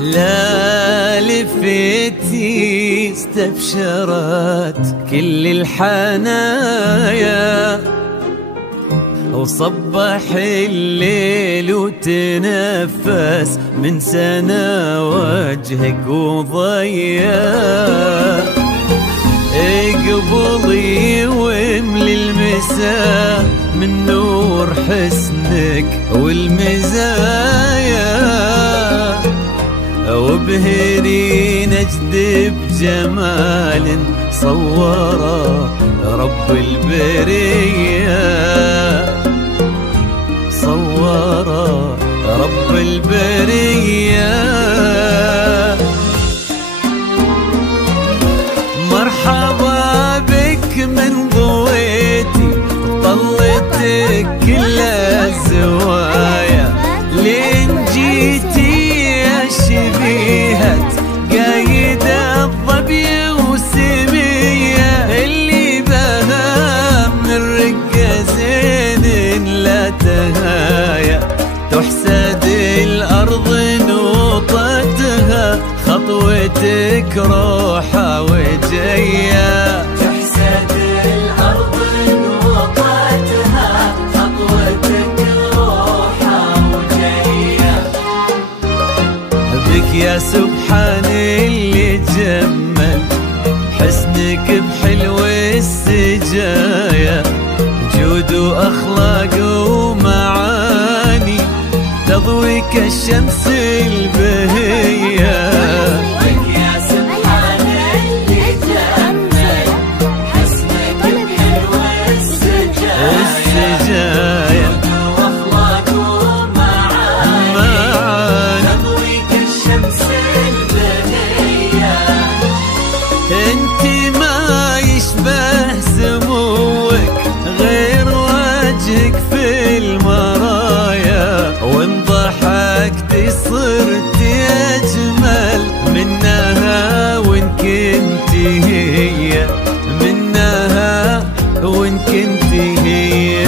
لا لفتي استبشرت كل الحنايا، وصبح الليل وتنفس من سنة وجهك وضيا. اقبضي واملي المساء من نور حسنك والمزايا، وابهري نجد بجمال صوره رب البرية، صوره رب البرية. مرحبا بك من ضويتي طلتك كل الزوايا، لين جيتي يا شبيهة قايد الظبي وسمية، اللي بها من رقة زين لا تهايا، تحسد الأرض نوطتها خطوتك روحة وجاية، تحسد الأرض نوطتها خطوتك روحة وجاية. بك يا سبحان اللي جمل حسنك بحلو السجايا، جود وأخلاق ومعاني تضوي كالشمس البهية. بك يا سبحان اللي جمل حسنك بحلو السجايا، وأخلاق ومعاني تضوي كالشمس البهية. انتي ما يشبه سموك غير وجهك في المرايا، وان ضحكتي صرتي اجمل منها وان كنتي هي، منها وان كنتي هي.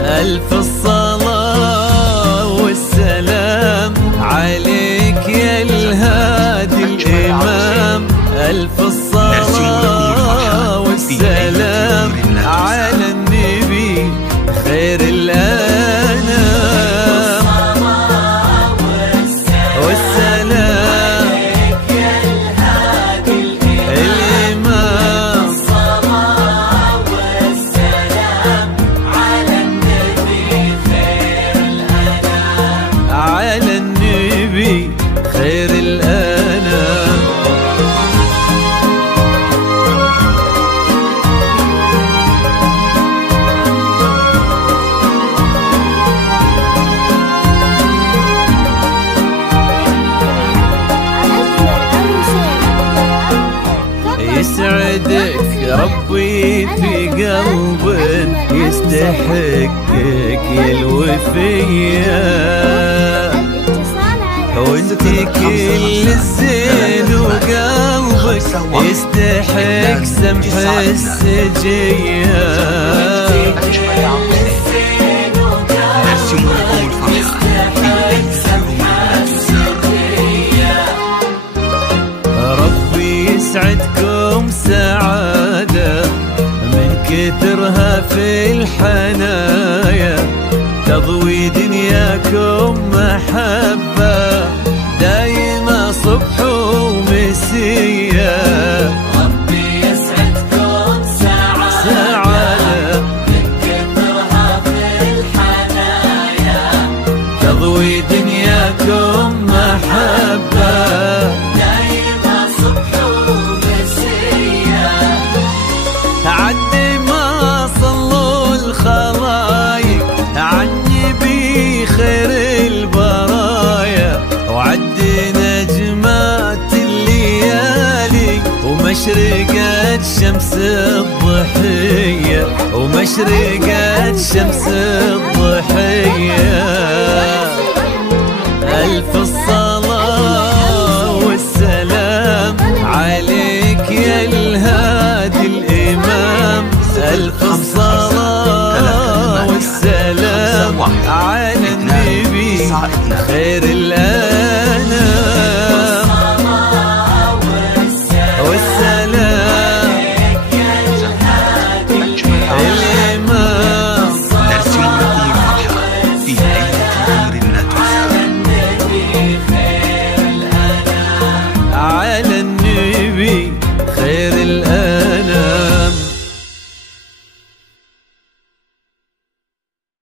الف الصلاة والسلام عليك يا الهادي الامام، الف الصلاة والسلام على النبي خير الأنام، والسلام عليك يا الهادي الإمام، الصلاة والسلام على النبي خير الأنام، على النبي خير الأنام. يسعدك ربي في قلب يستحقك يا الوفية، وانتي كل الزين وقلبك يستحق سمح السجية. ربي يسعدكم سعادة من كثرها في الحنايا، تضوي دنياكم محبة دايما صبح ومسية. ربي يسعدكم سعادة من كثرها في الحنايا، تضوي دنياكم محبة دايما صبح ومسية. عد ما صلوا الخلايق عني بخير البرايا، وعد نجمات الليالي ومشرقة شمس الضحية، ومشرقة شمس الضحية. ألف الصلاة والسلام عليك يا الهادي الإمام، ألف